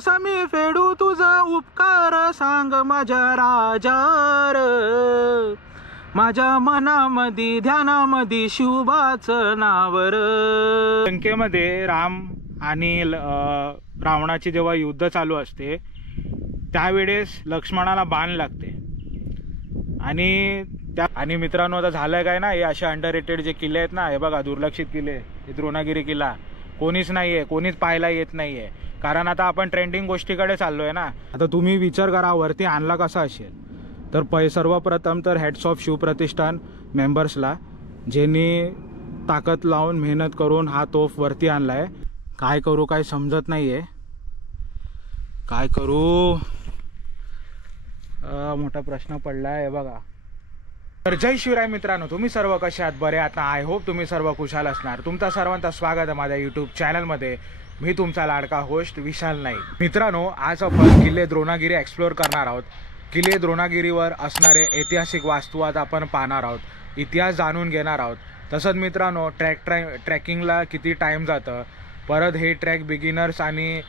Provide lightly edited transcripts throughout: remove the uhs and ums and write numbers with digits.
कसा मी फेडू तुझा उपकार सांग माझ्या राजार, माझ्या मनामध्ये ध्यानामध्ये शिवबाचं नावर। लंकेमध्ये राम आणि रावणाची जेव्हा युद्ध चालू असते त्यावेळेस लक्ष्मणाला बाण लागते आणि मित्रांनो आता झालं काय ना, हे असे अंडररेटेड जे किल्ले आहेत ना, हे बघा दुर्लक्षित किल्ले, हे द्रोणागिरी किल्ला कोणीच नाही आहे, कोणीच पाहायला येत नाही आहे, कारण आता आपण ट्रेंडिंग गोष्टीकडे चाललो आहे ना। आता तुम्ही विचार करा वरती आणला कसा असेल, तर सर्वप्रथम तर हॅट्स ऑफ शिवप्रतिष्ठान मेंबर्सला, ज्यांनी ताकद लावून मेहनत करून हा तोफ वरती आणला आहे। काय करू काय समजत नाही आहे, काय करू, मोठा प्रश्न पडला आहे बघा। तर जय शिवराय मित्रांनो, तुम्ही सर्व कसे आहात? बरे आता आय होप तुम्ही सर्व खुशाल असणार। तुमचा सर्वांचं स्वागत आहे माझ्या यूट्यूब चॅनलमध्ये। मी तुमचा लाडका होस्ट विशाल नाईक। मित्रांनो, आज आपण किल्ले द्रोणागिरी एक्सप्लोर करणार आहोत। किल्ले द्रोणागिरीवर असणारे ऐतिहासिक वास्तू आज आपण पाहणार आहोत, इतिहास जाणून घेणार आहोत। तसंच मित्रांनो, ट्रॅकिंगला किती टाईम जातं, परत हे ट्रॅक बिगिनर्स आणि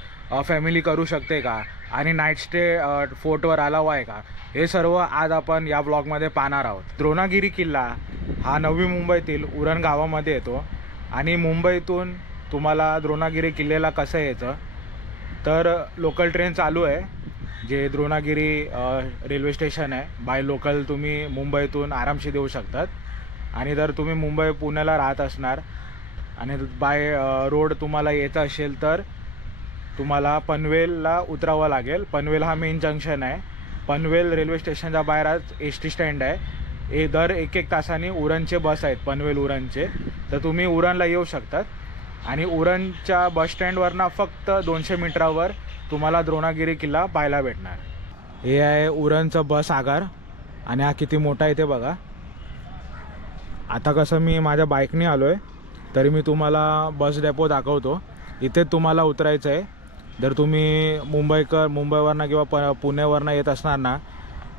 फॅमिली करू शकते का, आणि नाईट स्टे फोर्टवर अलाव आहे का, हे सर्व आज आपण या ब्लॉगमध्ये पाहणार आहोत। द्रोणागिरी किल्ला हा नवी मुंबईतील उरण गावामध्ये येतो आणि मुंबईतून तुम्हाला द्रोणागिरी किल्ल्याला कसं यायचं, तर लोकल ट्रेन चालू आहे, जे द्रोणागिरी रेल्वे स्टेशन आहे। बाय लोकल तुम्ही मुंबईतून आरामशी देऊ शकतात, आणि जर तुम्ही मुंबई पुण्याला राहत असणार आणि बाय रोड तुम्हाला यायचं असेल तर तुम्हाला पनवेलला उतरावं लागेल। पनवेल हा मेन जंक्शन आहे। पनवेल रेल्वे स्टेशनच्या बाहेर आज एस टी स्टँड आहे। दर एक तासाने उरणचे बस आहेत, पनवेल उरणचे, तर तुम्ही उरणला येऊ शकतात। आणि उरणच्या बस स्टँडवरनं फक्त 200 मीटरवर तुम्हाला द्रोणागिरी किल्ला पाहायला भेटणार। हे आहे उरणचं बस आगार, आणि हा किती मोठा आहे ते बघा। आता कसं मी माझ्या बाईकने आलो आहे, तरी मी तुम्हाला बस डेपो दाखवतो, इथे तुम्हाला उतरायचं आहे। जर तुम्ही मुंबईवरनं किंवा पुण्यावरनं येत असणार ना,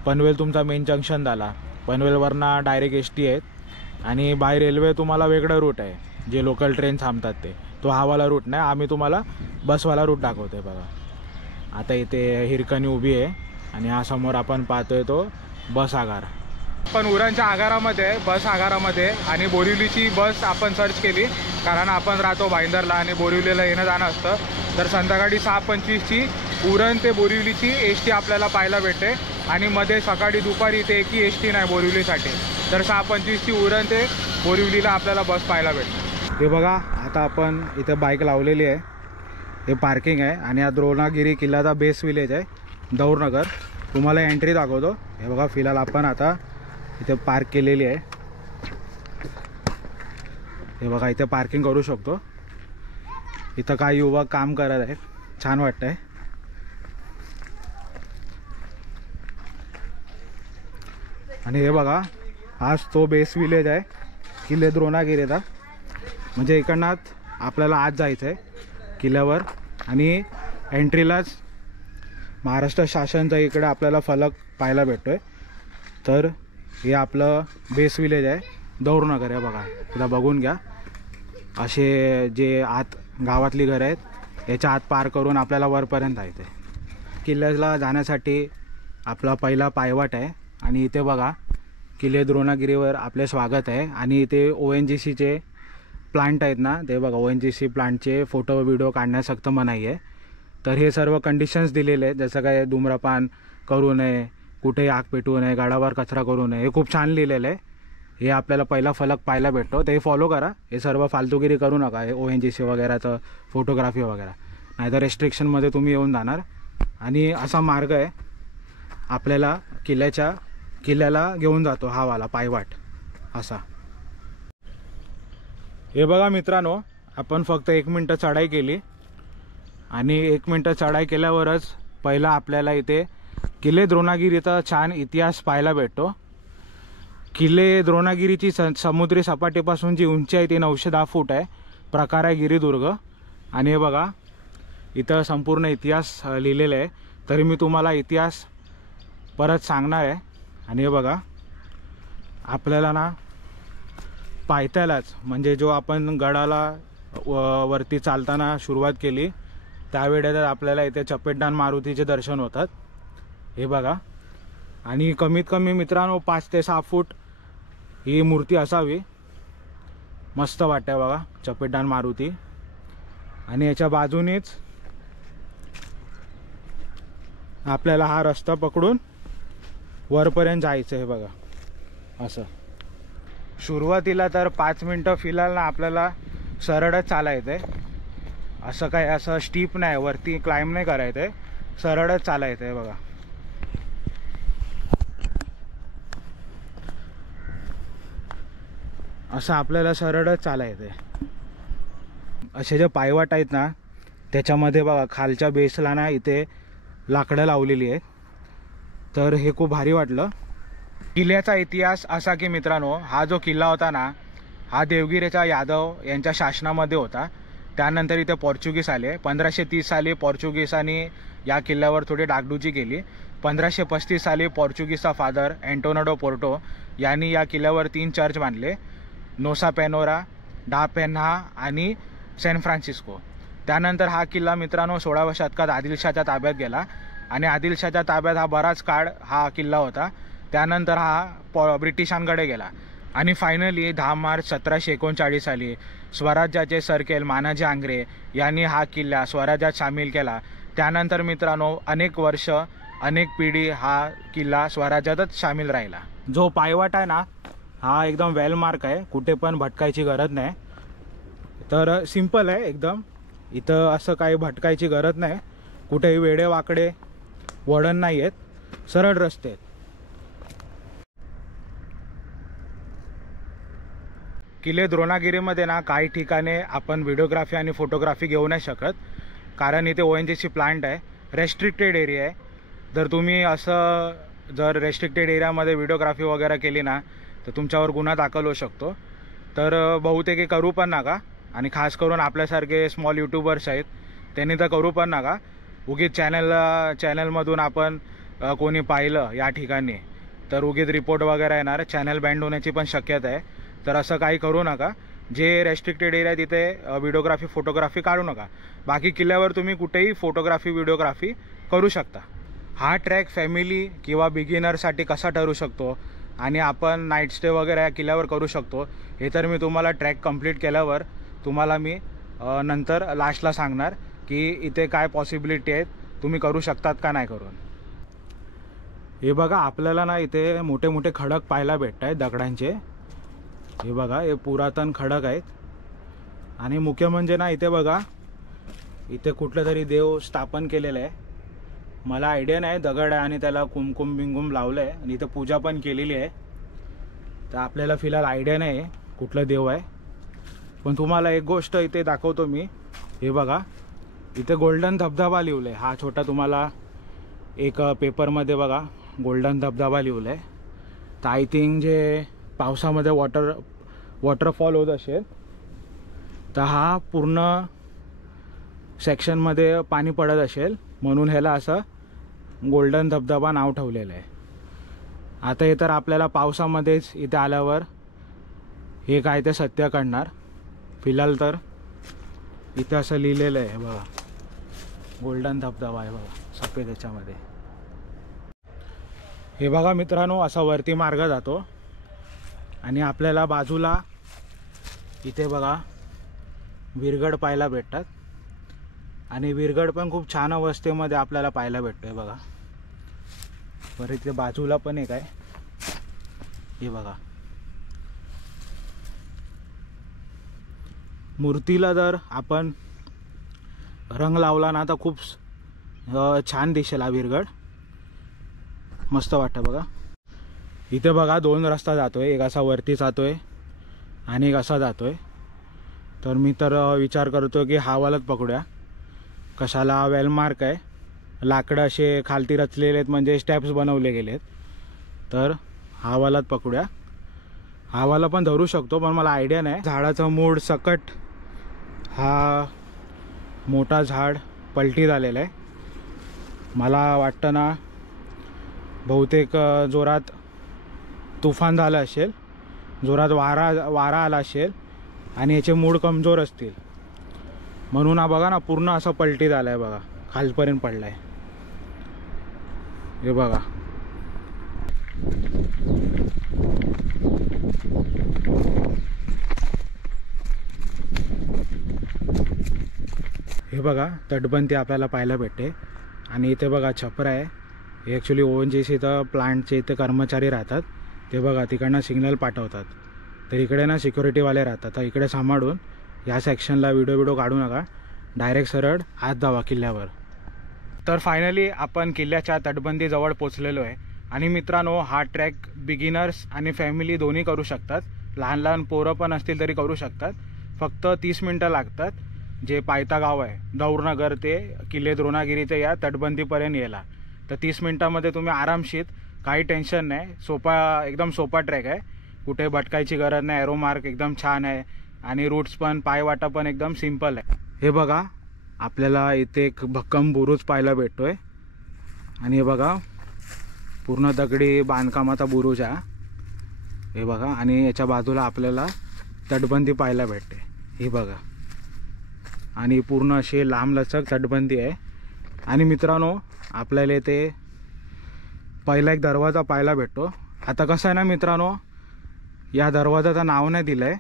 पनवेल तुमचा मेन जंक्शन झाला, पनवेलवरनं डायरेक्ट एस टी आहेत, आणि बाय रेल्वे तुम्हाला वेगळं रूट आहे, जे लोकल ट्रेन थांबतात तो हावाला रूट नाही, आम्ही तुम्हाला बसवाला रूट दाखवतो आहे बघा। आता इथे हिरकणी उभी आहे, आणि हा समोर आपण पाहतोय तो बस आगार। पण उरणच्या आगारामध्ये बस आगारामध्ये आणि बोरिवलीची बस आपण सर्च केली, कारण आपण राहतो भाईंदरला आणि बोरिवलीला येणं जाणं असतं, तर संध्याकाळी 6:25ची उरण ते बोरिवलीची एस टी आपल्याला पाहायला भेटते, आणि मध्ये सकाळी दुपारी इथे एकही एस टी नाही बोरिवलीसाठी, तर 6:25ची उरण ते बोरिवलीला आपल्याला बस पाहायला भेटते। हे बघा, आता आपण इथे बाईक लावलेली आहे, हे पार्किंग आहे, आणि हा द्रोणागिरी किल्ल्याचा बेस विलेज आहे दौरनगर। तुम्हाला एंट्री दाखवतो, हे बघा फिलहाल आपण आता इथे पार्क केलेली आहे, हे बघा इथे पार्किंग करू शकतो। इथं काही युवक काम करत आहेत, छान वाटतंय। आणि हे बघा, हाच तो बेस विलेज आहे किल्ले द्रोणागिरीचा, म्हणजे इकडनं आपल्याला आज जायचं आहे किल्ल्यावर, आणि एंट्रीलाच महाराष्ट्र शासनचा इकडे आपल्याला फलक पाहायला भेटतोय। तर हे आपलं बेस विलेज आहे दौरनगर आहे बघा, इथं बघून घ्या। असे जे आत गावातली घरं आहेत, याच्या आत पार करून आपल्याला वरपर्यंत जायचं आहे। किल्ल्याला जाण्यासाठी आपला पहिला पायवाट आहे, आणि इथे बघा किल्ले द्रोणागिरीवर आपले स्वागत आहे। आणि इथे ONGCचे प्लांट आहेत ना, ते बघा ONGC प्लांटचे फोटो व्हिडिओ काढण्यास सक्त मनाई आहे। तर हे सर्व कंडिशन्स दिलेले आहेत, जसं काय धूम्रपान करू नये, कुठेही आग पेटवू नये, गडावर कचरा करू नये, हे खूप छान लिहिलेलं आहे। हे आपल्याला पहिला फलक पाहायला भेटतो, ते फॉलो करा। हे सर्व फालतूगिरी करू नका, हे ONGC वगैरेचं फोटोग्राफी वगैरे, नाहीतर रेस्ट्रिक्शनमध्ये तुम्ही येऊन जाणार। आणि असा मार्ग आहे आपल्याला किल्ल्याला घेऊन जातो, हा वाला पायवाट असा। हे बघा मित्रांनो, आपण फक्त 1 मिनिट चढाई केली, आणि 1 मिनिट चढाई केल्यावरच पहिला आपल्याला इथे किल्ले द्रोणागिरीचा छान इतिहास पाहायला भेटतो। किल्ले द्रोणागिरीची समुद्री सपाटीपासून जी उंची आहे ती 910 फूट आहे, प्रकार आहे गिरिदुर्ग। आणि हे बघा इथं संपूर्ण इतिहास लिहिलेला आहे, तरी मी तुम्हाला इतिहास परत सांगणार आहे। आणि हे बघा आपल्याला ना पायथ्यालाच, म्हणजे जो आपण गडाला वरती चालताना सुरुवात केली त्यावेळेस आपल्याला इथे चपेटदान मारुतीचे दर्शन होतात। हे बघा, आणि कमीत कमी मित्रांनो 5 ते 6 फूट ही मूर्ती असावी। मस्त वाटते बघा चपेटदान मारुती। आणि याच्या बाजूनेच आपल्याला हा रस्ता पकडून वरपर्यंत जायचं आहे बघा असं। सुरुवातीला तर 5 मिनटं फिलहाल ना आपल्याला सरळच चालायचं आहे, असं काय असं स्टीप नाही, वरती क्लाइंब नाही करायचं आहे, सरळच चालायचं आहे बघा। असं आपल्याला सरळच चालायचं आहे। असे जे पायवाट आहेत ना त्याच्यामध्ये बघा खालच्या बेसला ना इथे लाकडं लावलेली आहेत, तर हे खूप भारी वाटलं। किल्ल्याचा इतिहास असा की मित्रांनो, हा जो किल्ला होता ना हा देवगिरीच्या यादव यांच्या शासनामध्ये होता। त्यानंतर इथे पोर्चुगीज आले। 1530 साली पोर्चुगीजांनी या किल्ल्यावर थोडी डागडुजी केली। 1535 साली पोर्चुगीजचा फादर एंटोनाडो पोर्टो यांनी या किल्ल्यावर 3 चर्च बांधले, नोसा पेनोरा, डा पेन्हा आणि सॅन फ्रान्सिस्को। त्यानंतर हा किल्ला मित्रांनो 16व्या शतकात आदिलशाच्या ताब्यात गेला आणि आदिलशाच्या ताब्यात हा बराच काळ हा किल्ला होता। त्यानंतर हा ब्रिटिशांकडे गेला आणि फायनली 10 मार्च 1739 साली स्वराज्याचे सरकेल मानाजी आंग्रे यांनी हा किल्ला स्वराज्यात सामील केला। त्यानंतर मित्रांनो अनेक वर्ष अनेक पिढी हा किल्ला स्वराज्यातच सामील राहिला। जो पायवाट आहे ना हा एकदम वेल मार्क आहे, कुठे पण भटकायची गरज नाही। तर सिंपल आहे एकदम, इथं असं काही भटकायची गरज नाही, कुठेही वेडे वाकडे वळण नाही आहेत, सरळ रस्ते आहेत। किल्ले द्रोणागिरीमध्ये ना काही ठिकाणी आपण व्हिडिओग्राफी आणि फोटोग्राफी घेऊ नाही शकत, कारण इथे ONGC प्लांट आहे, रेस्ट्रिक्टेड एरिया आहे। जर तुम्ही असं जर रेस्ट्रिक्टेड एरियामध्ये व्हिडिओग्राफी वगैरे केली ना तर तुमच्यावर गुन्हा दाखल होऊ शकतो। तर बहुतेक हे करू पण नका, आणि खास करून आपल्यासारखे स्मॉल यूट्यूबर्स आहेत त्यांनी तर करू पण नका। उगीच चॅनलमधून आपण कोणी पाहिलं या ठिकाणी तर उगीच रिपोर्ट वगैरे येणार, चॅनल बँड होण्याची पण शक्यता आहे। तर असं काही करू नका। जे रेस्ट्रिक्टेड एरिया तिथे व्हिडिओग्राफी फोटोग्राफी काढू नका। बाकी किल्ल्यावर तुम्ही कुठेही फोटोग्राफी व्हिडिओग्राफी करू शकता। हा ट्रॅक फॅमिली किंवा बिगिनरसाठी कसा ठरू शकतो आणि आपण नाईट स्टे वगैरे या किल्ल्यावर करू शकतो हे तर मी तुम्हाला ट्रॅक कंप्लीट केल्यावर तुम्हाला मी नंतर लास्टला सांगणार की इथे काय पॉसिबिलिटी आहेत, तुम्ही करू शकतात का नाही करून। हे बघा आपल्याला ना इथे मोठे मोठे खडक पाहायला भेटत आहेत दगडांचे। हे बघा हे पुरातन खडक आहेत, आणि मुख्य म्हणजे ना इथे बघा इथे कुठलं तरी देव स्थापन केलेलं आहे। मला आयडिया नाही, दगड आहे आणि त्याला कुमकुम बिंगुम लावलं आहे आणि इथे पूजा पण केलेली आहे। तर आपल्याला फिलहाल आयडिया नाही कुठलं देव आहे, पण तुम्हाला एक गोष्ट इथे दाखवतो मी। हे बघा इथे गोल्डन धबधबा लिहिलं आहे, हा छोटा तुम्हाला एक पेपरमध्ये बघा गोल्डन धबधबा लिहिलं आहे। तर आय थिंक जे पावसामध्ये वॉटरफॉल होत असेल तर हा पूर्ण सेक्शनमध्ये पाणी पडत असेल, म्हणून ह्याला असं गोल्डन धबधबा नाव ठेवलेलं आहे। आता हे तर आपल्याला पावसामध्येच इथे आल्यावर हे काय ते सत्य कळणार। फिलहाल तर इथे असं लिहिलेलं आहे बघा, गोल्डन धबधबा आहे बघा सफेद याच्यामध्ये। हे बघा मित्रांनो असा वरती मार्ग जातो आणि आपल्याला बाजूला इथे बघा विरगड पाहायला भेटतात, आणि विरगड पण खूप छान अवस्थेमध्ये आपल्याला पाहायला भेटतोय बघा। बरं इथे बाजूला पण एक आहे, हे बघा मूर्तीला जर आपण रंग लावला ना तर खूप छान दिसेल हा विरगड, मस्त वाटतं बघा। इथे बघा 2 रस्ता जातोय, एक असा वरती जातोय आणि एक असा जातोय। तर मी तर विचार करतो की हा वालाच पकडूया, कशाला वेलमार्क आहे, लाकडं असे खालती रचलेले आहेत म्हणजे स्टेप्स बनवले गेलेत, तर हा वालाच पकडूया। हा वाला पण धरू शकतो पण मला आयडिया नाही। झाडाचं मूळ सकट हा मोठा झाड पलटी झालेला आहे, मला वाटतं ना बहुतेक जोरात तुफान झालं असेल, जोरात वारा आला असेल आणि याचे मूळ कमजोर असतील, म्हणून हा बघा ना पूर्ण असा पलटी झालाय बघा, खालपर्यंत पडलाय हे बघा। हे बघा तटबंदी आपल्याला पाहायला भेटते आणि इथे बघा छपर आहे। हे ॲक्च्युली ONGC इथं प्लांटचे इथे कर्मचारी राहतात, ते बघा तिकडनं सिग्नल पाठवतात, तर इकडे ना सिक्युरिटीवाले राहतात। तर इकडे सांभाळून या सेक्शनला व्हिडिओ काढू नका, डायरेक्ट सरळ आत जावा किल्ल्यावर। तर फायनली आपण किल्ल्याच्या तटबंदीजवळ पोचलेलो आहे आणि मित्रांनो हा ट्रॅक बिगिनर्स आणि फॅमिली दोन्ही करू शकतात, लहान लहान पोरं पण असतील तरी करू शकतात। फक्त 30 मिनटं लागतात, जे पायथा गाव आहे दौरनगर ते किल्ले द्रोणागिरीचे या तटबंदीपर्यंत यायला। तर 30 मिनटामध्ये तुम्ही आरामशीर, काही टेन्शन नाही, एकदम सोपा ट्रॅक आहे, कुठे भटकायची गरज नाही, एरो मार्क एकदम छान आहे आणि रूट्स पण पायवाटा पण एकदम सिंपल आहे। हे बघा आपल्याला इथे एक भक्कम बुरुज पाहायला भेटतोय आणि हे बघा पूर्ण दगडी बांधकामाचा बुरुज आहे हे बघा, आणि याच्या बाजूला आपल्याला तटबंदी पाहायला भेटते हे बघा, आणि पूर्ण अशी लांबलचक तटबंदी आहे। आणि मित्रांनो आपल्याला इथे पहिला एक दरवाजा पाहायला भेटतो। आता कसं आहे ना मित्रांनो, या दरवाजाचं नाव नाही दिलं आहे,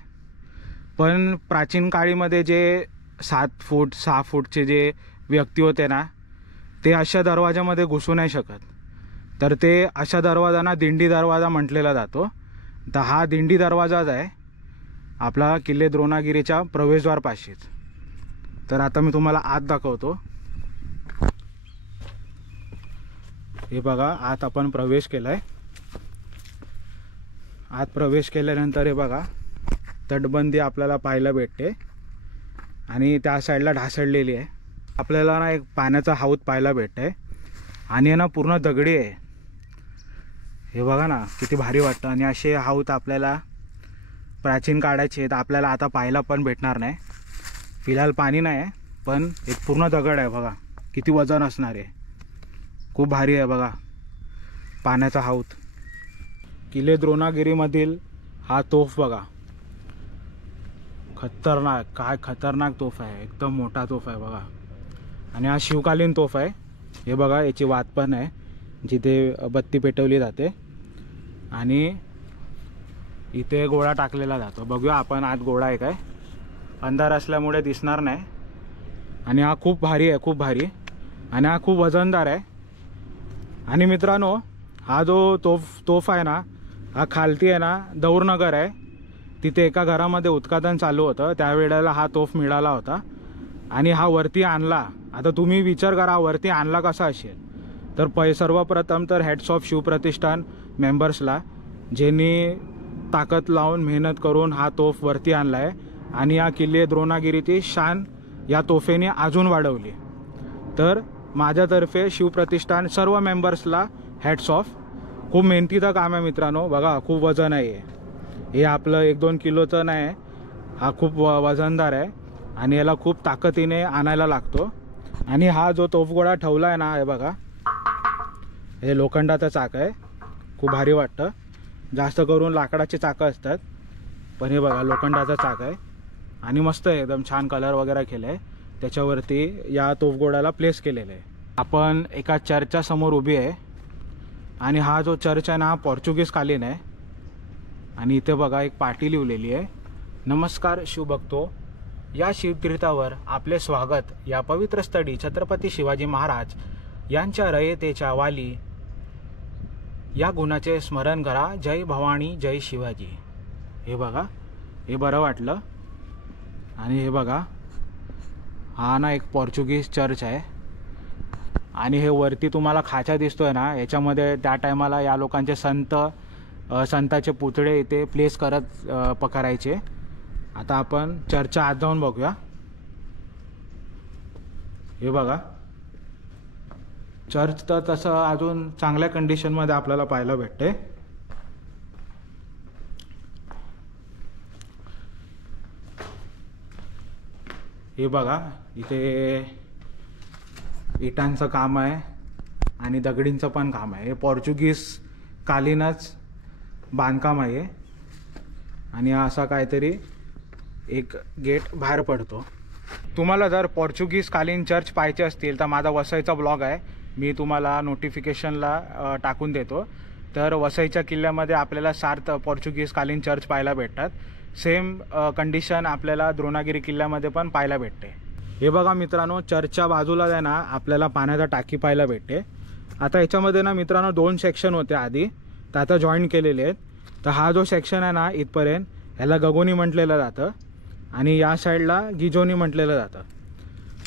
पण प्राचीन काळीमध्ये जे 7 फूट 6 फूटचे जे व्यक्ती होते ना, ते अशा दरवाजामध्ये घुसू नाही शकत, तर ते अशा दरवाजांना दिंडी दरवाजा म्हटलेला जातो। तर हा दिंडी दरवाजाच आहे आपला किल्ले द्रोणागिरीच्या प्रवेशद्वारपाशीच। तर आता मी तुम्हाला आत दाखवतो। हे बघा आत आपण प्रवेश केलाय, आत प्रवेश केल्यानंतर हे बघा तटबंदी आपल्याला पाहायला भेटते आणि त्या साईडला ढासळलेली आहे। आपल्याला ना एक पाण्याचा हौद पाहायला भेटतंय आणि ना पूर्ण दगडी आहे, हे बघा ना किती भारी वाटतं। आणि असे हौद आपल्याला प्राचीन काळाचे आहेत, आपल्याला आता पाहायला पण भेटणार नाही, फिलहाल पाणी नाही आहे, पण एक पूर्ण दगड आहे बघा, किती वजन असणार आहे, खूप भारी आहे बघा पाण्याचा हौद। किल्ले द्रोणागिरीमधील हा तोफ बघा, खतरनाक, काय खतरनाक तोफ आहे, एकदम मोठा तोफ आहे बघा। आणि हा शिवकालीन तोफ आहे, हे बघा याची वात पण आहे जिथे बत्ती पेटवली जाते आणि इथे गोळा टाकलेला जातो। बघूया आपण आत गोळा आहे काय, अंधार असल्यामुळे दिसणार नाही। आणि हा खूप भारी आहे, खूप भारी, आणि हा खूप वजनदार आहे। आणि मित्रांनो हा जो तोफ आहे ना, हा खालती आहे ना दौरनगर आहे, तिथे एका घरामध्ये उत्पादन चालू होतं, त्यावेळेला हा तोफ मिळाला होता आणि हा वरती आणला। आता तुम्ही विचार करा वरती आणला कसा असेल, तर सर्वप्रथम तर हॅट्स ऑफ शिवप्रतिष्ठान मेंबर्सला, ज्यांनी ताकद लावून मेहनत करून हा तोफ वरती आणला आहे आणि या किल्ले द्रोणागिरीची शान या तोफेने अजून वाढवली। तर माझ्यातर्फे शिवप्रतिष्ठान सर्व मेंबर्सला हॅट्स ऑफ, खूप मेहनतीचं काम आहे मित्रांनो। बघा खूप वजन आहे, हे आपलं 1-2 किलोचं नाही आहे, हा खूप वजनदार आहे आणि याला खूप ताकदीने आणायला लागतो। आणि हा जो तोफगोळा ठेवला आहे ना, हे बघा हे लोखंडाचं चाक आहे, खूप भारी वाटतं, जास्त करून लाकडाचे चाकं असतात, पण हे बघा लोखंडाचं चाक आहे आणि मस्त आहे, एकदम छान कलर वगैरे केलं आहे, त्याच्यावरती या तोफगोळ्याला प्लेस केलेलं आहे। आपण एका चर्चच्या समोर उभी आहे आणि हा जो चर्च आहे ना पोर्चुगीज कालीन आहे आणि इथे बघा एक पाटी लिहिलेली आहे, नमस्कार शिवभक्तो, या शिवतीर्थावर आपले स्वागत। या पवित्र स्थळी छत्रपती शिवाजी महाराज यांच्या रयतेच्या वाली या गुणाचे स्मरण करा, जय भवानी जय शिवाजी। हे बघा हे बरं वाटलं। आणि हे बघा हा ना एक पोर्चुगीज चर्च आहे आणि हे वरती तुम्हाला खाचा दिसतोय ना, याच्यामध्ये त्या टायमाला या लोकांचे संताचे पुतळे इथे प्लेस करत पकडायचे। आता आपण चर्चच्या आत जाऊन बघूया। हे बघा चर्च तर तसं अजून चांगल्या कंडिशनमध्ये आपल्याला पाहायला भेटते। हे बघा इथे इटांचं काम आहे आणि दगडींचं पण काम आहे, हे पोर्चुगीज कालीनच बांधकाम आहे आणि असा काहीतरी एक गेट बाहेर पडतो। तुम्हाला जर पोर्चुगीज कालीन चर्च पाहायचे असतील तर माझा वसईचा ब्लॉग आहे, मी तुम्हाला नोटिफिकेशनला टाकून देतो. तर वसईच्या किल्ल्यामध्ये आपल्याला 7 पोर्चुगीज कालीन चर्च पाहायला भेटतात. सेम कंडिशन आपल्याला द्रोणागिरी किल्ल्यामध्ये पण पाहायला भेटते. हे बघा मित्रांनो, चर्चच्या बाजूला आहे ना आपल्याला पाण्याचा टाकी पाहायला भेटते. आता याच्यामध्ये ना मित्रांनो 2 सेक्शन होते आधी, तर आता जॉईन केलेले आहेत. तर हा जो सेक्शन आहे ना इथपर्यंत, ह्याला गगोनी म्हटलेलं जातं आणि या साईडला गिजोनी म्हटलेलं जातं.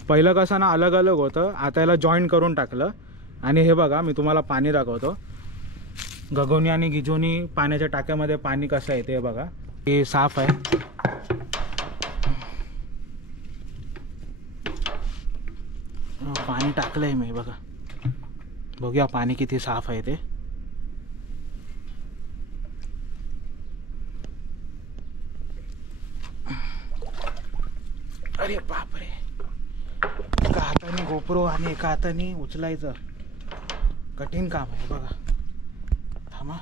पहिलं कसं ना अलग अलग होतं, आता याला जॉईन करून टाकलं. आणि हे बघा मी तुम्हाला पाणी दाखवतो. गगोनी आणि गिजोनी पाण्याच्या टाक्यामध्ये पाणी कसं आहे ते बघा, हे साफ आहे. पाणी टाकलंय मी बघा, बघूया पाणी किती साफ आहे ते. अरे बापरे, एका हाताने गोप्रो आणि एका हाताने उचलायचं कठीण काम आहे बघा. थांबा.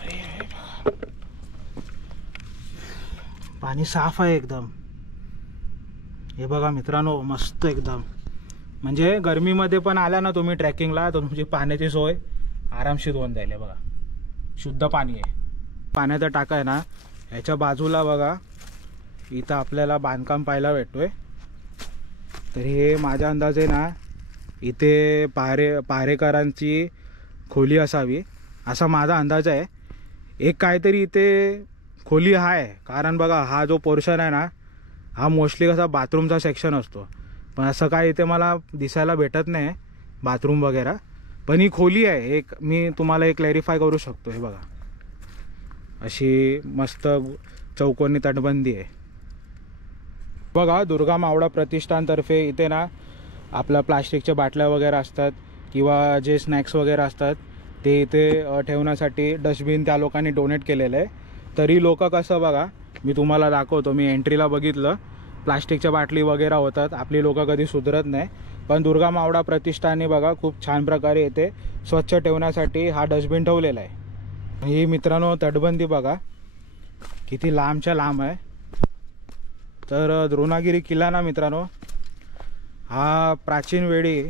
अरे पाणी साफ आहे एकदम. हे बघा मित्रांनो, मस्त एकदम. म्हणजे गरमीमध्ये पण आला ना तुम्ही ट्रॅकिंगला तर तुमची पाण्याची सोय आरामशीर होऊन जाईल. बघा शुद्ध पाणी आहे. पाण्याचा टाका आहे ना ह्याच्या बाजूला बघा, इथं आपल्याला बांधकाम पाहायला भेटतोय. तर हे माझ्या अंदाजे ना इथे पारेकरांची खोली असावी असा माझा अंदाज आहे. एक काहीतरी इथे खोली आहे, कारण बघा हा जो पोर्शन आहे ना हा मोस्टली कसा बाथरूमचा सेक्शन असतो, पण असं काय इथे मला दिसायला भेटत नाही बाथरूम वगैरे. पण ही खोली आहे एक, मी तुम्हाला एक क्लॅरिफाय करू शकतो. हे बघा अशी मस्त चौकोनी तटबंदी आहे. बघा दुर्गा मावळा प्रतिष्ठानतर्फे इथे ना आपल्या प्लास्टिकच्या बाटल्या वगैरे असतात किंवा जे स्नॅक्स वगैरे असतात ते इथे ठेवण्यासाठी डस्टबिन त्या लोकांनी डोनेट केलेलं आहे. तरी लोक कसं बघा, मी तुम्हाला दाखवतो, मी एंट्रीला बघितलं प्लास्टिकच्या बाटली वगैरे होतात, आपली लोक कधी सुधरत नाही. पण दुर्गा मावळा प्रतिष्ठानने बघा खूप छान प्रकारे इथे स्वच्छ ठेवण्यासाठी हा डस्टबिन ठेवलेला आहे. ही मित्रांनो तटबंदी बघा किती लांबच्या लांब आहे. तर द्रोणागिरी किल्ला ना मित्रांनो हा प्राचीन वेळी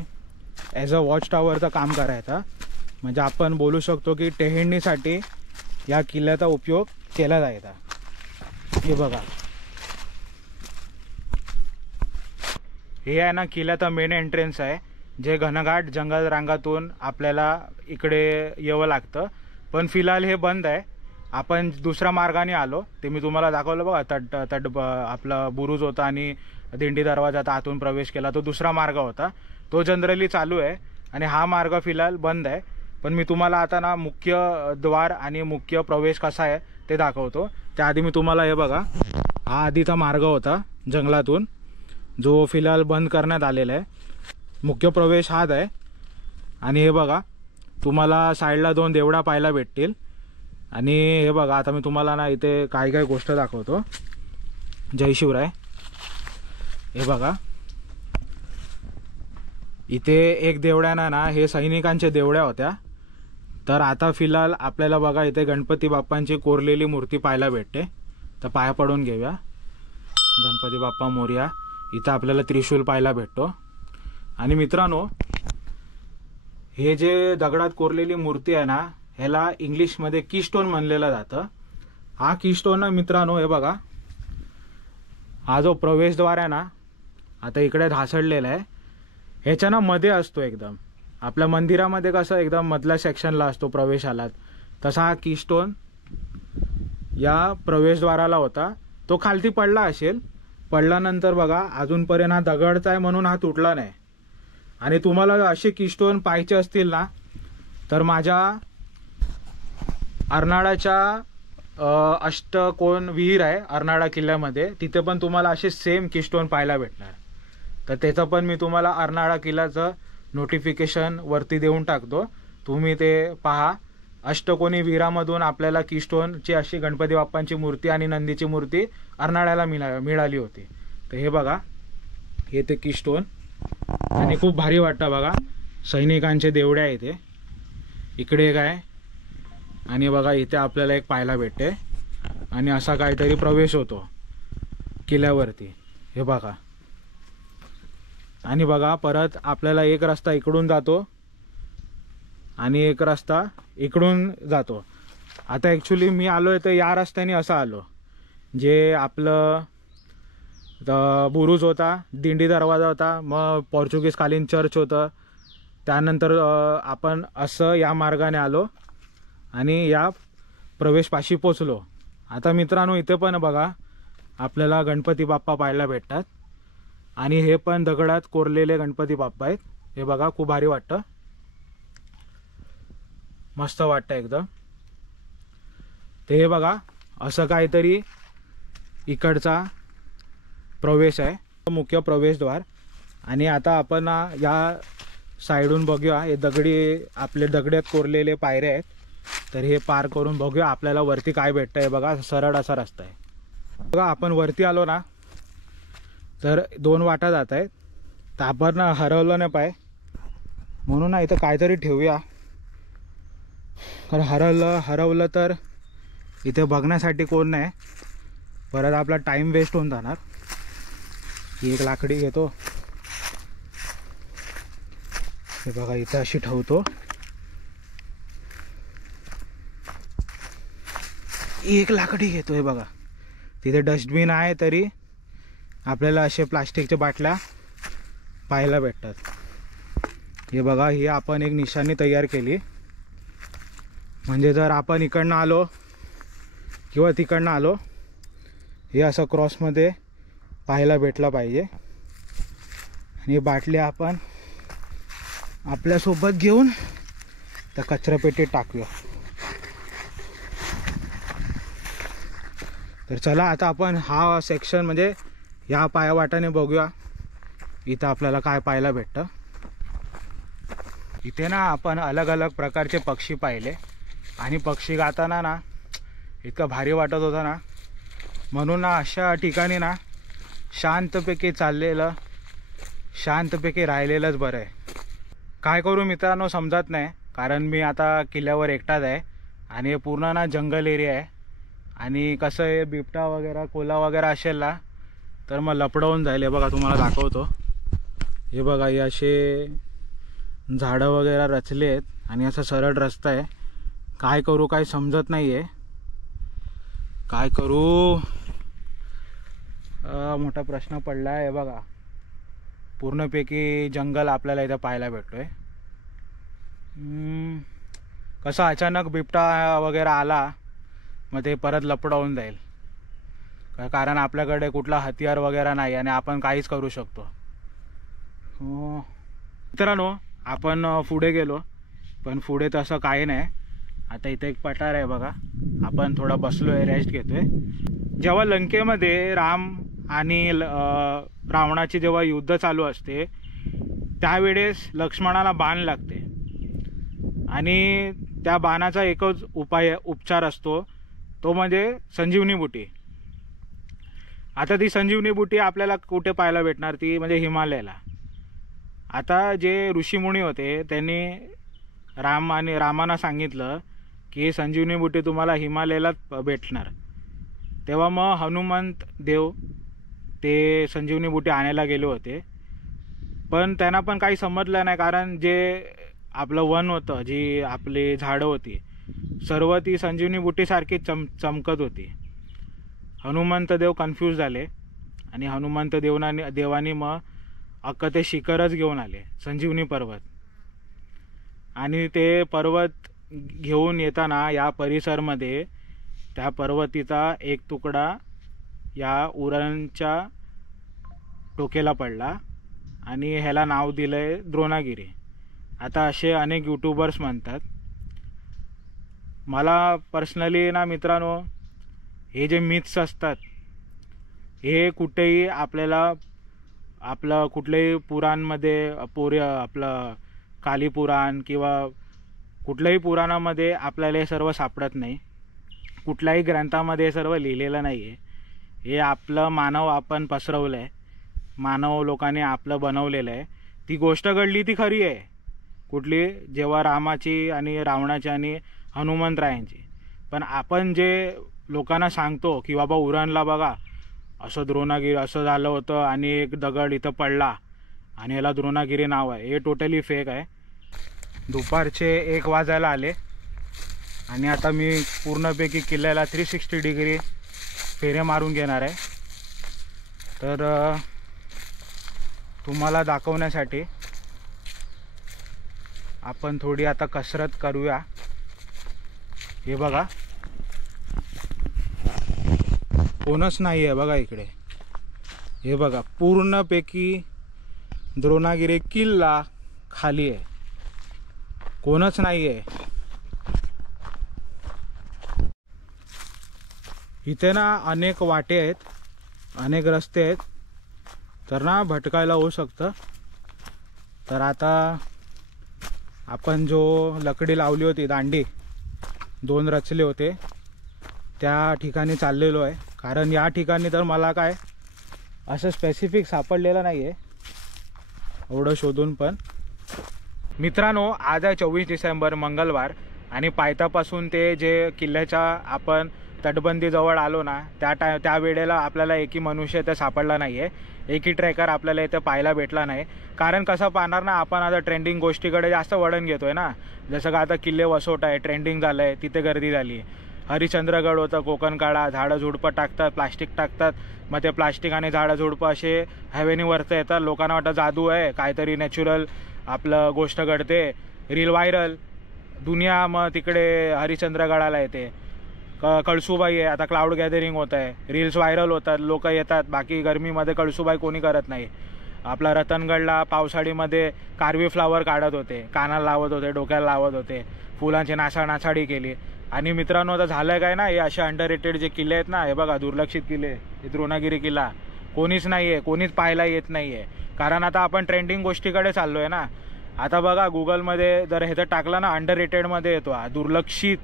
ॲज अ वॉच टॉवरचं काम करायचा. म्हणजे आपण बोलू शकतो की टेहेडणीसाठी या किल्ल्याचा उपयोग केला जायचा. हे बघा हे आहे ना किल्ल्याचा मेन एंट्रन्स आहे, जे घनघाट जंगल रांगातून आपल्याला इकडे यावं लागतं. पण फिलहाल हे बंद आहे. आपण दुसऱ्या मार्गाने आलो, ते मी तुम्हाला दाखवलं बघा. आपला बुरुज होता आणि दिंडी दरवाजात आतून प्रवेश केला, तो दुसरा मार्ग होता. तो जनरली चालू आहे आणि हा मार्ग फिलहाल बंद आहे. पण मी तुम्हाला आता ना मुख्य द्वार आणि मुख्य प्रवेश कसा आहे ते दाखवतो. त्याआधी मी तुम्हाला हे बघा, हा आधीचा मार्ग होता जंगलातून, जो फिलहाल बंद करण्यात आलेला आहे. मुख्य प्रवेश हाच आहे. आणि हे बघा तुम्हाला साईडला 2 देवळा पाहायला भेटतील. आणि हे बघा आता मी तुम्हाला ना इथे काही काही गोष्ट दाखवतो. जय शिवराय. हे बघा इथे एक देवळ्याना ना हे सैनिकांच्या देवळ्या होत्या. तर आता फिलहाल आपल्याला बघा इथे गणपती बाप्पांची कोरलेली मूर्ती पाहायला भेटते. तर पाया पडून घेऊया. गणपती बाप्पा मोरया. इथं आपल्याला त्रिशूल पाहायला भेटतो. आणि मित्रांनो हे जे दगडात कोरलेली मूर्ती आहे ना ह्याला इंग्लिशमध्ये कीस्टोन म्हणलेलं जातं. हा कीस्टोन ना मित्रांनो हे बघा, हा जो प्रवेशद्वार आहे ना आता इकडे ढासळलेला आहे, ह्याच्या ना मध्ये असतो एकदम. आपल्या मंदिरामध्ये कसं एकदम मधल्या सेक्शनला असतो प्रवेशाला, तसा हा कीस्टोन या प्रवेशद्वाराला होता. तो खालती पडला असेल, पडल्यानंतर बघा अजूनपर्यंत हा दगडचा आहे म्हणून हा तुटला नाही. आणि तुम्हाला असे कीस्टोन पाहायचे असतील ना तर माझ्या अर्नाळाच्या अष्टकोन विहीर आहे अर्नाळा किल्ल्यामध्ये, तिथे पण तुम्हाला असे सेम कीस्टोन पाहायला भेटणार. तर त्याचं पण मी तुम्हाला अर्नाळा किल्ल्याचं नोटिफिकेशन वरती देऊन टाकतो, तुम्ही ते पहा. अष्टकोनी विहिरामधून आपल्याला कीस्टोनची अशी गणपती बाप्पांची मूर्ती आणि नंदीची मूर्ती अर्नाळ्याला मिळाली होती. तर हे बघा हे ते कीस्टोन आणि खूप भारी वाटतं बघा. सैनिकांचे देवळे आहे इथे, इकडे एक आहे आणि बघा इथे आपल्याला एक पाहायला भेटते आणि असा काहीतरी प्रवेश होतो. किल्ल्यावरती, हे बघा. आणि बघा परत आपल्याला एक रस्ता इकडून जातो आणि एक रस्ता इकडून जातो. आता ॲक्च्युली मी आलो आहे तर या रस्त्याने असं आलो, जे आपलं बुरुज होता, दिंडी दरवाजा होता, मग पोर्चुगीज कालीन चर्च होतं, त्यानंतर आपण असं या मार्गाने आलो आणि या प्रवेशपाशी पोचलो. आता मित्रांनो इथे पण बघा आपल्याला गणपती बाप्पा पाहायला भेटतात आणि हे पण दगडात कोरलेले गणपती बाप्पा आहेत. हे बघा खूप भारी वाटतं, मस्त वाटतं एकदम. ते हे बघा असं काहीतरी इकडचा प्रवेश आहे, मुख्य प्रवेशद्वार. आणि आता आपण या साईडून बघूया, हे आपले दगडात कोरलेले पायऱ्या आहेत, तर हे पार करून बघूया आपल्याला वरती काय भेटतं. आहे बघा सरळ असा रस्ता आहे. बघा आपण वरती आलो ना तर 2 वाटा जात आहेत, तर आपण हरवलं नाही पाय म्हणून ना इथं काहीतरी ठेवूया, कारण हरवलं तर इथे बघण्यासाठी कोण नाही, परत आपला टाईम वेस्ट होऊन जाणार. एक लाकडी घेतो, हे बघा इथे अशी ठेवतो. एक लाकडी घेतो, हे बघा तिथे डस्टबिन आहे, तरी आपल्याला असे प्लास्टिकच्या बाटल्या पाहायला भेटतात. हे बघा ही आपण एक निशाणी तयार केली, म्हणजे जर आपण इकडनं आलो किंवा तिकडनं आलो, हे असं क्रॉसमध्ये पाहायला भेटलं पाहिजे. आणि बाटली आपण आपल्यासोबत घेऊन त्या कचरापेटीत टाकूया. तर चला आता आपण हा सेक्शन म्हणजे या पायवाटाने बघूया इथं आपल्याला काय पाहायला भेटतं. इथे ना आपण अलग अलग प्रकारचे पक्षी पाहिले आणि पक्षी गाताना ना इतकं भारी वाटत होतं ना, म्हणून ना अशा ठिकाणी ना शांतपैकी चाललेलं, शांतपैकी राहिलेलंच बरं आहे. काय करू मित्रांनो समजत नाही, कारण मी आता किल्ल्यावर एकटाच आहे आणि हे पूर्ण ना जंगल एरिया आहे. आणि कसं आहे बिबटा वगैरे कोल्हा वगैरे असेल ना तर मग लपडवून जाईल. हे बघा तुम्हाला दाखवतो, हे बघा हे असे झाडं वगैरे रचले आहेत आणि असा सरळ रस्ता आहे. काय करू काय समजत नाही आहे, काय करू मोठा प्रश्न पडला आहे. बघा पूर्णपैकी जंगल आपल्याला इथं पाहायला भेटतोय. कसं अचानक बिबटा वगैरे आला मग ते परत लपडावून जाईल, कारण आपल्याकडे कुठला हतियार वगैरे नाही आणि आपण काहीच करू शकतो. मित्रांनो आपण पुढे गेलो पण पुढे तसं काही नाही. आता इथे एक पठार आहे बघा, आपण थोडा बसलोय, रेस्ट घेतोय. जेव्हा लंकेमध्ये राम आणि रावणाची जेव्हा युद्ध चालू असते त्यावेळेस लक्ष्मणाला बाण लागते आणि त्या बाणाचा एकच उपचार असतो, तो म्हणजे संजीवनी बुटी. आता ती संजीवनी बुटी आपल्याला कुठे पाहायला भेटणार, ती म्हणजे हिमालयाला. आता जे ऋषीमुनी होते त्यांनी रामांना सांगितलं की संजीवनी बुटी तुम्हाला हिमालयालाच भेटणार. तेव्हा मग हनुमंत देव ते संजीवनी बुटी आणायला गेले होते, पण त्यांना पण काही समजलं नाही, कारण जे आपलं वन होतं, जी आपली झाडं होती सर्व ती संजीवनी बुटीसारखी चमकत होती. हनुमंत देव कन्फ्यूज झाले आणि हनुमंत देवानी मग अख्खं ते शिखरच घेऊन आले, संजीवनी पर्वत. आणि ते पर्वत घेऊन येताना या परिसरमध्ये त्या पर्वतीचा एक तुकडा या उरणच्या टोकेला पडला आणि ह्याला नाव दिलंय द्रोणागिरी. आता असे अनेक यूट्यूबर्स म्हणतात. मला पर्सनली ना मित्रांनो हे जे मिथ्स असतात हे कुठेही आपल्याला आपलं कुठल्याही पुराणमध्ये आपलं काली पुराण किंवा कुठल्याही पुराणामध्ये आपल्याला हे सर्व सापडत नाही, कुठल्याही ग्रंथामध्ये हे सर्व लिहिलेलं नाही आहे. हे आपलं मानव आपण पसरवलं आहे, मानव लोकांनी आपलं बनवलेलं आहे. ती गोष्ट घडली ती खरी आहे कुठली, जेव्हा रामाची आणि रावणाची आणि हनुमंतरायांची. पण आपण जे लोकांना सांगतो की बाबा उरणला बघा असं द्रोणागिरी असं झालं होतं आणि एक दगड इथं पडला आणि याला द्रोणागिरी नाव आहे. हे टोटली फेक आहे. दुपारचे 1 वाजायला आले आणि आता मी पूर्णपैकी किल्ल्याला 360 डिग्री फेरे मारून घेणार आहे. तर तुम्हाला दाखवण्यासाठी आपण थोडी आता कसरत करूया. हे बघा कोणच नाही आहे बघा इकडे. हे बघा पूर्णपैकी द्रोणागिरी किल्ला खाली आहे, कोणच नाही आहे. इथे ना अनेक वाटे आहेत, अनेक रस्ते आहेत, तर ना भटकायला होऊ शकतं. तर आता आपण जो लकडी लावली होती, दांडी 2 रचले होते, त्या ठिकाणी चाललेलो आहे. कारण या ठिकाणी तर मला काय असं स्पेसिफिक सापडलेलं नाही आहे एवढं शोधून. पण मित्रांनो, आज आहे 24 डिसेंबर मंगळवार आणि पायथ्यापासून ते जे किल्ल्याच्या आपण तटबंदीजवळ आलो ना, त्या वेळेला आपल्याला एकही मनुष्य इथे सापडला नाही आहे, एकही ट्रेकर आपल्याला इथे पाहायला भेटला नाही. कारण कसं पाहणार ना, आपण आता ट्रेंडिंग गोष्टीकडे जास्त वळण घेतोय ना. जसं का आता किल्ले वसोट आहे, ट्रेंडिंग झालं आहे, तिथे गर्दी झाली. हरिश्चंद्रगड होतं, कोकण काढा, झाडं झुडपं टाकतात, प्लास्टिक टाकतात, मग ते प्लास्टिक आणि झाडं झुडपं असे हवेनी वरतं येतात. लोकांना वाटतं जादू आहे, काहीतरी नॅचरल आपलं गोष्ट घडते, रील व्हायरल दुनिया. मग तिकडे हरिश्चंद्रगडाला येते, कळसूबाई आहे, आता क्लाउड गॅदरिंग होत आहे, रील्स व्हायरल होतात, लोक येतात. बाकी गरमीमध्ये कळसूबाई कोणी करत नाही. आपला रतनगडला पावसाळीमध्ये कारवी फ्लावर काढत होते, कानाला लावत होते, डोक्याला लावत होते, फुलांची नासाडी केली. आणि मित्रांनो, आता झालं काय ना, हे असे अंडररेटेड जे किल्ले आहेत ना, हे बघा दुर्लक्षित किल्ले, हे द्रोणागिरी किल्ला कोणीच नाही आहे, कोणीच पाहायला येत नाही आहे. कारण आता आपण ट्रेंडिंग गोष्टीकडे चाललो आहे ना. आता बघा गुगलमध्ये जर हे तर टाकलं ना, अंडररेटेडमध्ये येतो हा दुर्लक्षित.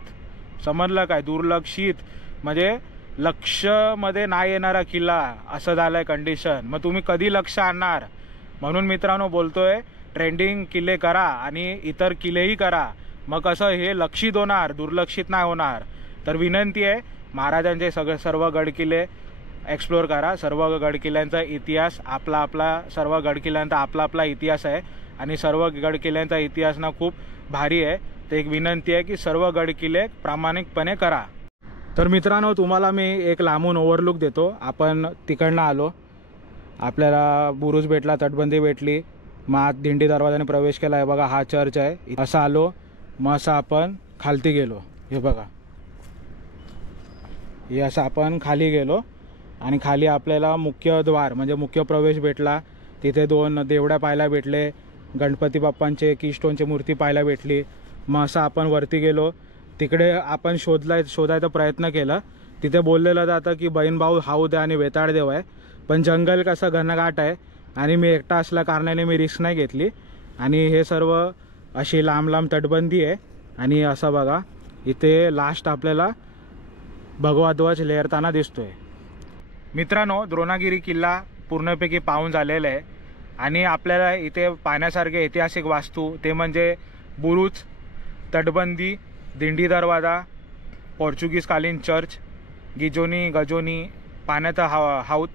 समजलं काय? दुर्लक्षित म्हणजे लक्षमध्ये नाही येणारा किल्ला असं झालंय कंडिशन. मग तुम्ही कधी लक्ष आणणार? म्हणून मित्रांनो बोलतोय, ट्रेंडिंग किल्ले करा आणि इतर किल्लेही करा, मग कसं हे लक्षित होणार, दुर्लक्षित नाही होणार. तर विनंती आहे, महाराजांचे सर्व गडकिल्ले एक्सप्लोर करा. सर्व गडकिल्ल्यांचा इतिहास आपला सर्व गडकिल्ल्यांचा आपला इतिहास आहे आणि सर्व गडकिल्ल्यांचा इतिहास ना खूप भारी आहे. तर एक विनंती आहे की सर्व गडकिल्ले प्रामाणिकपणे करा. तर मित्रांनो, तुम्हाला मी एक लांबून ओव्हरलुक देतो. आपण तिकडनं आलो, आपल्याला बुरुज भेटला, तटबंदी भेटली, मग आत दिंडी दरवाजाने प्रवेश केला आहे. बघा हा चर्च आहे. असं आलो, मग असं आपण खालती गेलो. हे बघा, हे असं आपण खाली गेलो आणि खाली आपल्याला मुख्य द्वार म्हणजे मुख्य प्रवेश भेटला. तिथे 2 देवड्या पाहायला भेटले, गणपती बाप्पांचे कीस्टोनची मूर्ती पाहायला भेटली. मग असं आपण वरती गेलो. तिकडे आपण शोधायचा प्रयत्न केला. तिथे बोललेलं जातं की बहीणभाऊ हाऊद आहे आणि वेताळदेव आहे, पण जंगल कसं घनघाट आहे आणि मी एकटा असल्या कारणाने मी रिस्क नाही घेतली. आणि हे सर्व अशी लांब तटबंदी आहे. आणि असं बघा, इथे लास्ट आपल्याला भगवा ध्वज लहरताना दिसतोय. मित्रांनो, द्रोणागिरी किल्ला पूर्णपैकी पाहून झालेला आहे आणि आपल्याला इथे पाहण्यासारखे ऐतिहासिक वास्तू ते म्हणजे बुरुज, तटबंदी, दिंडी दरवाजा, पोर्चुगीजकालीन चर्च, गजोनी पाण्याचा हाऊत,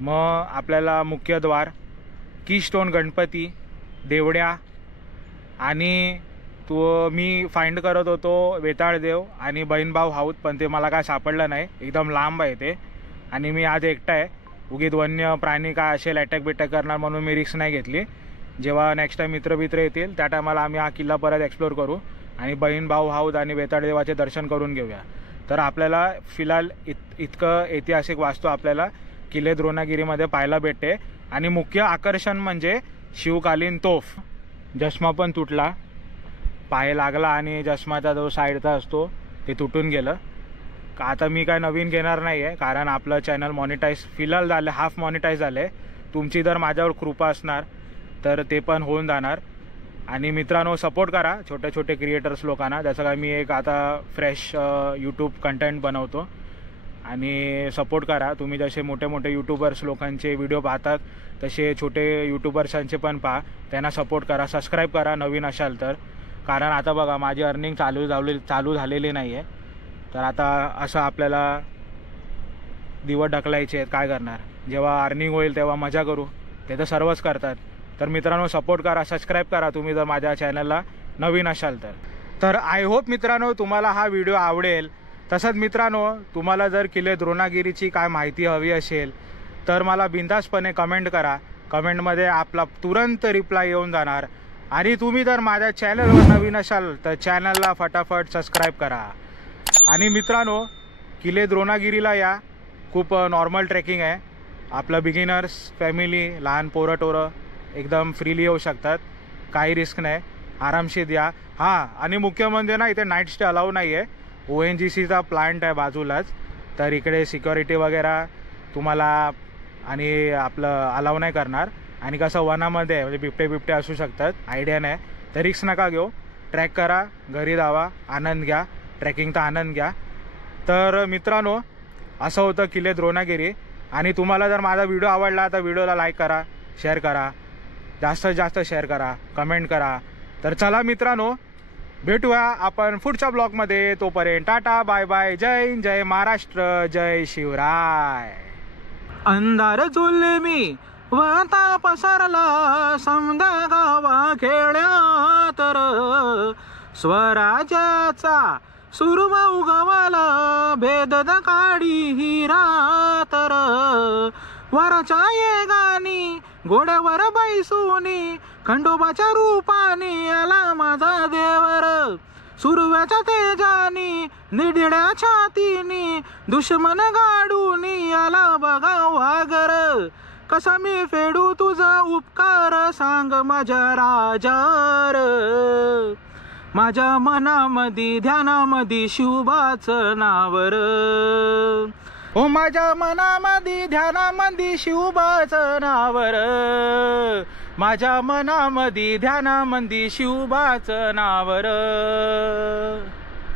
मग आपल्याला मुख्य द्वार, कीस्टोन गणपती, देवड्या आणि मी फाइंड करत होतो वेताळदेव आणि बहीणभाऊ हाऊत, पण ते मला काय सापडलं नाही. एकदम लांब आहे ते आणि मी आज एकटा आहे. उगीत वन्य प्राणी काय असेल अटॅक करणार म्हणून मी रिस्क नाही घेतली. जेव्हा नेक्स्ट टाइम मित्र येतील त्या टायमाला आम्ही हा किल्ला परत एक्सप्लोर करू आणि बहीणभाऊ हाऊद आणि वेताळदेवाचे दर्शन करून घेऊया. तर आपल्याला फिलहाल इतकं ऐतिहासिक वास्तू आपल्याला किल्ले द्रोणागिरीमध्ये पाहायला भेटते. आणि मुख्य आकर्षण म्हणजे शिवकालीन तोफ. चष्मा पण तुटला, पाय लागला आणि चष्माचा जो साईडचा असतो ते तुटून गेलं. आता मी काय नवीन घेणार नाही आहे, कारण आपलं चॅनल मॉनिटाईज फिलहाल झालं, हाफ मॉनिटाईज झालं आहे. तुमची जर माझ्यावर कृपा असणार तर ते पण होऊन जाणार. आणि मित्रांनो, सपोर्ट करा छोटे क्रिएटर्स लोकांना. जसं काय मी एक आता फ्रेश यूट्यूब कंटेंट बनवतो आणि सपोर्ट करा. तुम्ही जसे मोठे यूट्यूबर्स लोकांचे व्हिडिओ पाहतात तसे छोटे यूट्यूबर्सांचे पण पहा, त्यांना सपोर्ट करा, सबस्क्राईब करा नवीन असाल तर. कारण आता बघा माझी अर्निंग चालू झालेली नाही आहे. तर आता असं आपल्याला दिवस ढकलायचे आहेत, काय करणार. जेव्हा अर्निंग होईल तेव्हा मजा करू, ते तर सर्वच करतात. तर मित्रांनो सपोर्ट करा, सबस्क्राईब करा तुम्ही जर माझ्या चॅनलला नवीन असाल तर आय होप मित्रांनो तुम्हाला हा व्हिडिओ आवडेल. तसंच मित्रांनो तुम्हाला जर किल्ले द्रोणागिरीची काय माहिती हवी असेल तर मला बिनधास्तपणे कमेंट करा. कमेंटमध्ये आपला तुरंत रिप्लाय येऊन जाणार. आणि तुम्ही जर माझ्या चॅनलवर नवीन असाल तर चॅनलला फटाफट सबस्क्राईब करा. आणि मित्रांनो किल्ले द्रोणागिरीला या, खूप नॉर्मल ट्रेकिंग आहे. आपलं बिगिनर्स, फॅमिली, लहान पोरं एकदम फ्रीली येऊ शकतात, काही रिस्क नाही, आरामशीर या. हां, आणि मुख्य म्हणजे ना इथे नाईट स्टे अलाउ नाही आहे. ONGCचा प्लांट आहे बाजूलाच, तर इकडे सिक्युरिटी वगैरे तुम्हाला आणि आपलं अलाव नाही करणार. आणि कसं वनामध्ये आहे, म्हणजे बिबटे असू शकतात, आयडिया नाही, तर रिस्क नका घेऊ. ट्रॅक करा, घरी जावा, आनंद घ्या, ट्रेकिंगचा आनंद घ्या. तर मित्रांनो असं होतं किल्ले द्रोणागिरी. आणि तुम्हाला जर माझा व्हिडिओ आवडला तर व्हिडिओला लाईक करा, शेअर करा, जास्तीत जास्त शेअर करा, कमेंट करा. तर चला मित्रांनो भेटूया आपण पुढच्या ब्लॉगमध्ये. तोपर्यंत टाटा, बाय बाय, जय हिंद, जय महाराष्ट्र, जय शिवराय. अंधार झुलले मी वाता पसरला समजा गावा खेड्यात, स्वराज्याचा सुरमा उगवाला भेदद काढी ही रातर. वराच्या येगानी घोड्यावर बैसूनी खंडोबाच्या रूपाने आला माझा देवर. सुरव्याच्या तेजानी निढळ्या छातीनी दुश्मन गाडूनी आला बघा वागर. कसा मी फेडू तुझा उपकार सांग माझ्या राजार. माझ्या मनामध्ये ध्यानामध्ये शिवबाचं नावर. हो माझ्या मनामध्ये ध्यानामध्ये शिवबाचं नावर. माझ्या मनामध्ये ध्यानामध्ये शिवबाचं नावर.